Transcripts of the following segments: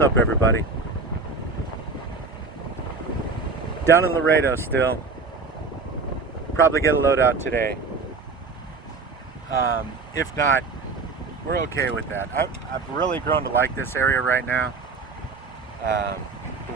What's up, everybody? Down in Laredo still. Probably get a load out today. If not, we're okay with that. I've really grown to like this area right now. The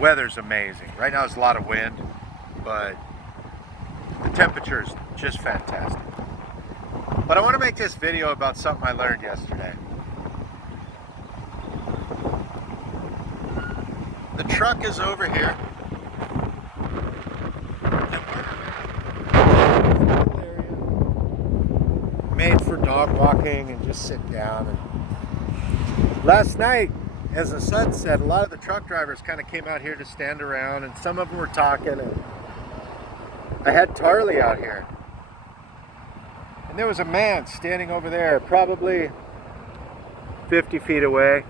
weather's amazing. Right now there's a lot of wind, but the temperature's just fantastic. But I want to make this video about something I learned yesterday. The truck is over here. Made for dog walking and just sit down. And last night, as the sun set, a lot of the truck drivers kind of came out here to stand around, and some of them were talking. And I had Tarly out here, and there was a man standing over there, probably 50 feet away.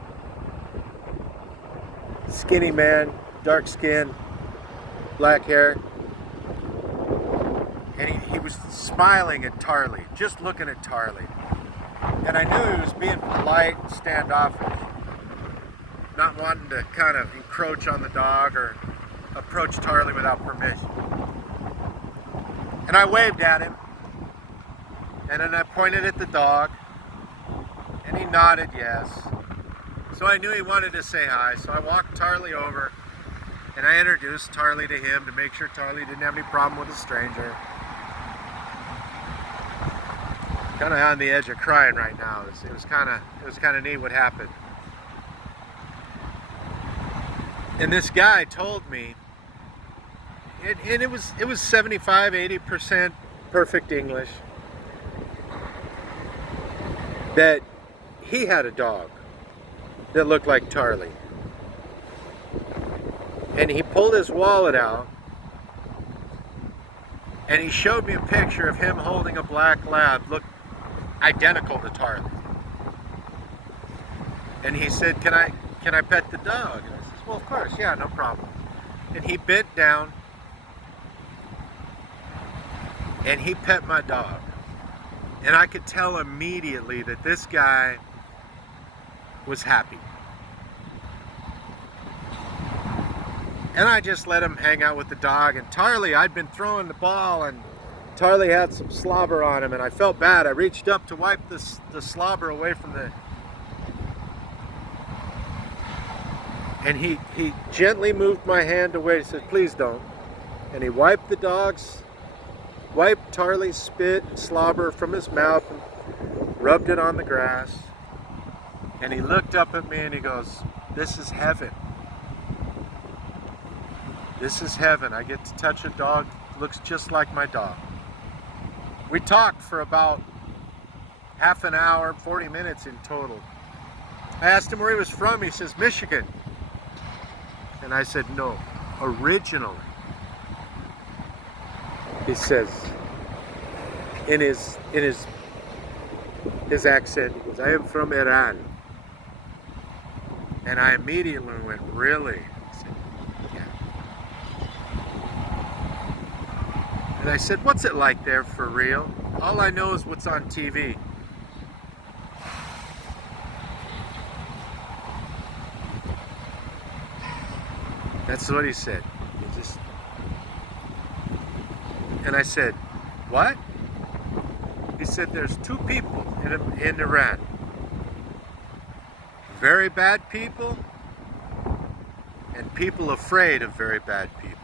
Skinny man, dark skin, black hair. And he was smiling at Tarly, just looking at Tarly. And I knew he was being polite and standoffish, not wanting to kind of encroach on the dog or approach Tarly without permission. And I waved at him, and then I pointed at the dog, and he nodded yes. So I knew he wanted to say hi, so I walked Tarly over, and I introduced Tarly to him to make sure Tarly didn't have any problem with a stranger. Kind of on the edge of crying right now. It was kind of neat what happened. And this guy told me, and it was 75-80% perfect English, that he had a dog that looked like Tarly. And he pulled his wallet out, and he showed me a picture of him holding a black lab, looked identical to Tarly. And he said, can I pet the dog? And I said, well, of course, yeah, no problem. And he bent down, and he pet my dog. And I could tell immediately that this guy was happy. And I just let him hang out with the dog. And Tarly, I'd been throwing the ball, and Tarly had some slobber on him, and I felt bad. I reached up to wipe the slobber away from the... And he gently moved my hand away. He said, please don't. And he wiped Tarly's spit and slobber from his mouth and rubbed it on the grass. And he looked up at me and he goes, this is heaven. This is heaven. I get to touch a dog that looks just like my dog. We talked for about half an hour, 40 minutes in total. I asked him where he was from. He says, Michigan. And I said, no, originally. He says, in his accent, he goes, I am from Iran. And I immediately went, really? I said, yeah. And I said, what's it like there for real? All I know is what's on TV. That's what he said. And I said, what? He said, there's two people in Iran. Very bad people and people afraid of very bad people.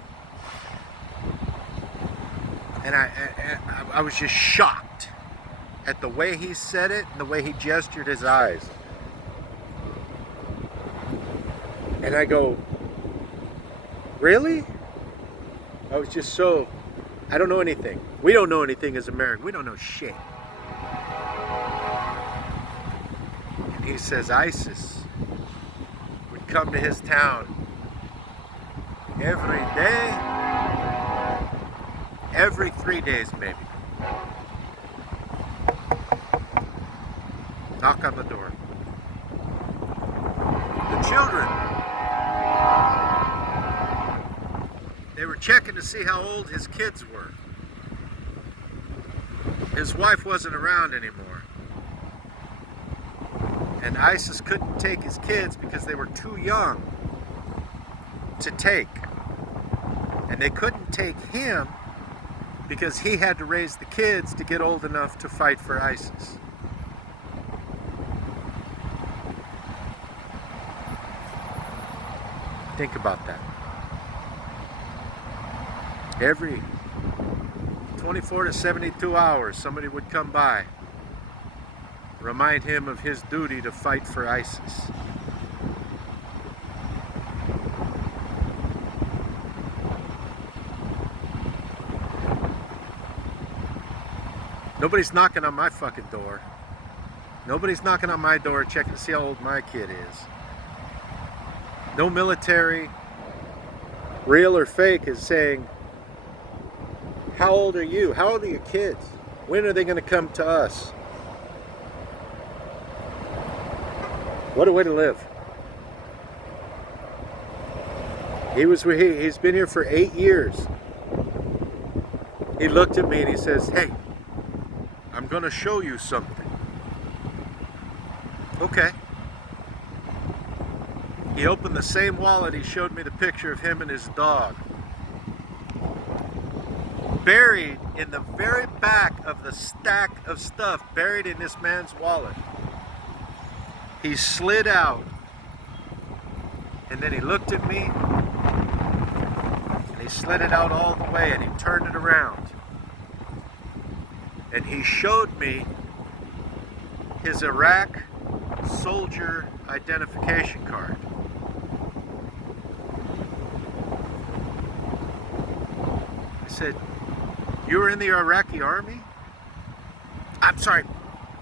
And I was just shocked at the way he said it and the way he gestured his eyes. And I go, really? I was just so, I don't know anything. We don't know anything as Americans. We don't know shit. And he says ISIS would come to his town every day, every 3 days maybe. Knock on the door. The children, they were checking to see how old his kids were. His wife wasn't around anymore. And ISIS couldn't take his kids because they were too young to take. And they couldn't take him because he had to raise the kids to get old enough to fight for ISIS. Think about that. Every 24 to 72 hours, somebody would come by, remind him of his duty to fight for ISIS. Nobody's knocking on my fucking door. Nobody's knocking on my door checking to see how old my kid is. No military, real or fake, is saying, how old are you? How old are your kids? When are they going to come to us? What a way to live. He's been here for 8 years. He looked at me and he says, hey, I'm going to show you something. Okay. He opened the same wallet. He showed me the picture of him and his dog. Buried in the very back of the stack of stuff buried in this man's wallet. He slid out. And then he looked at me. And he slid it out all the way and he turned it around. And he showed me his Iraq soldier identification card. I said, you were in the Iraqi army? I'm sorry,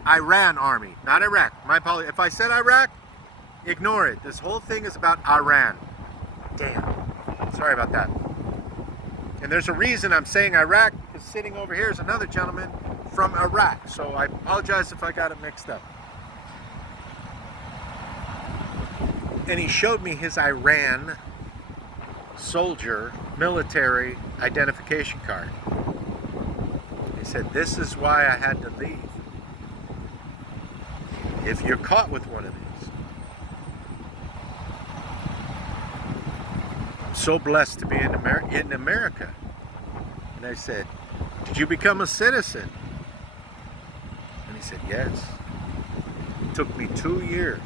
Iran army, not Iraq. My apologies. If I said Iraq, ignore it. This whole thing is about Iran. Damn. Sorry about that. And there's a reason I'm saying Iraq, because sitting over here is another gentleman from Iraq. So I apologize if I got it mixed up. And he showed me his Iran soldier military identification card. He said, this is why I had to leave. If you're caught with one of these. I'm so blessed to be in America. And I said, did you become a citizen? And he said, yes. It took me 2 years.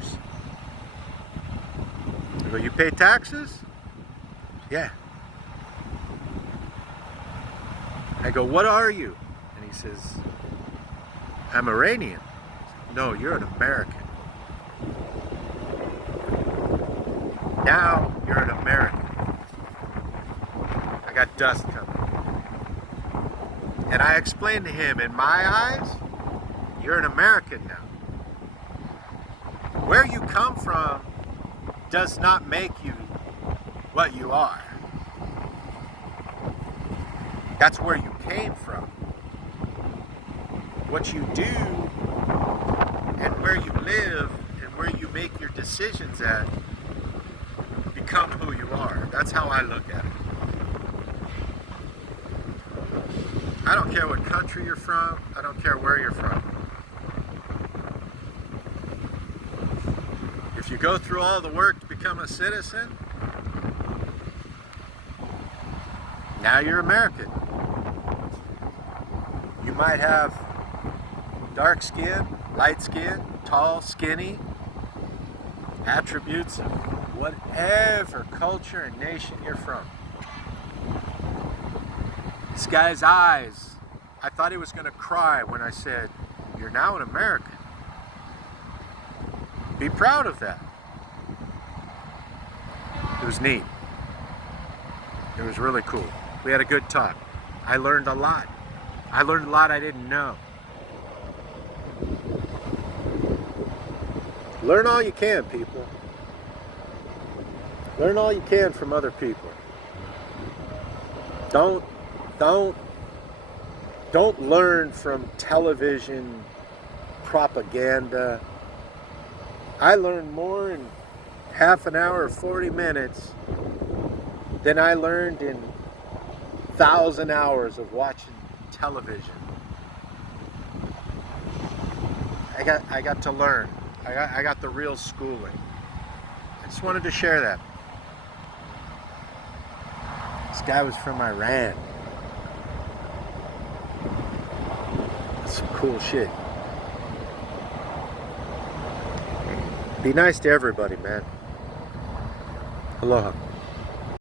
I go, you pay taxes? Yeah. I go, what are you? And he says, I'm Iranian. Said, no, you're an American. Now you're an American. I got dust coming. And I explained to him, in my eyes, you're an American now. Where you come from does not make you what you are. That's where you came from. What you do and where you live and where you make your decisions at become who you are. That's how I look at it. I don't care what country you're from. I don't care where you're from. If you go through all the work to become a citizen, now you're American. You might have dark skin, light skin, tall, skinny, attributes of whatever culture and nation you're from. This guy's eyes, I thought he was going to cry when I said, you're now an American. Be proud of that. It was neat. It was really cool. We had a good talk. I learned a lot. I learned a lot I didn't know. Learn all you can, people. Learn all you can from other people. Don't learn from television propaganda. I learned more in half an hour or 40 minutes than I learned in 1,000 hours of watching television. I got to learn. I got the real schooling. I just wanted to share that. This guy was from Iran. That's some cool shit. Be nice to everybody, man. Aloha.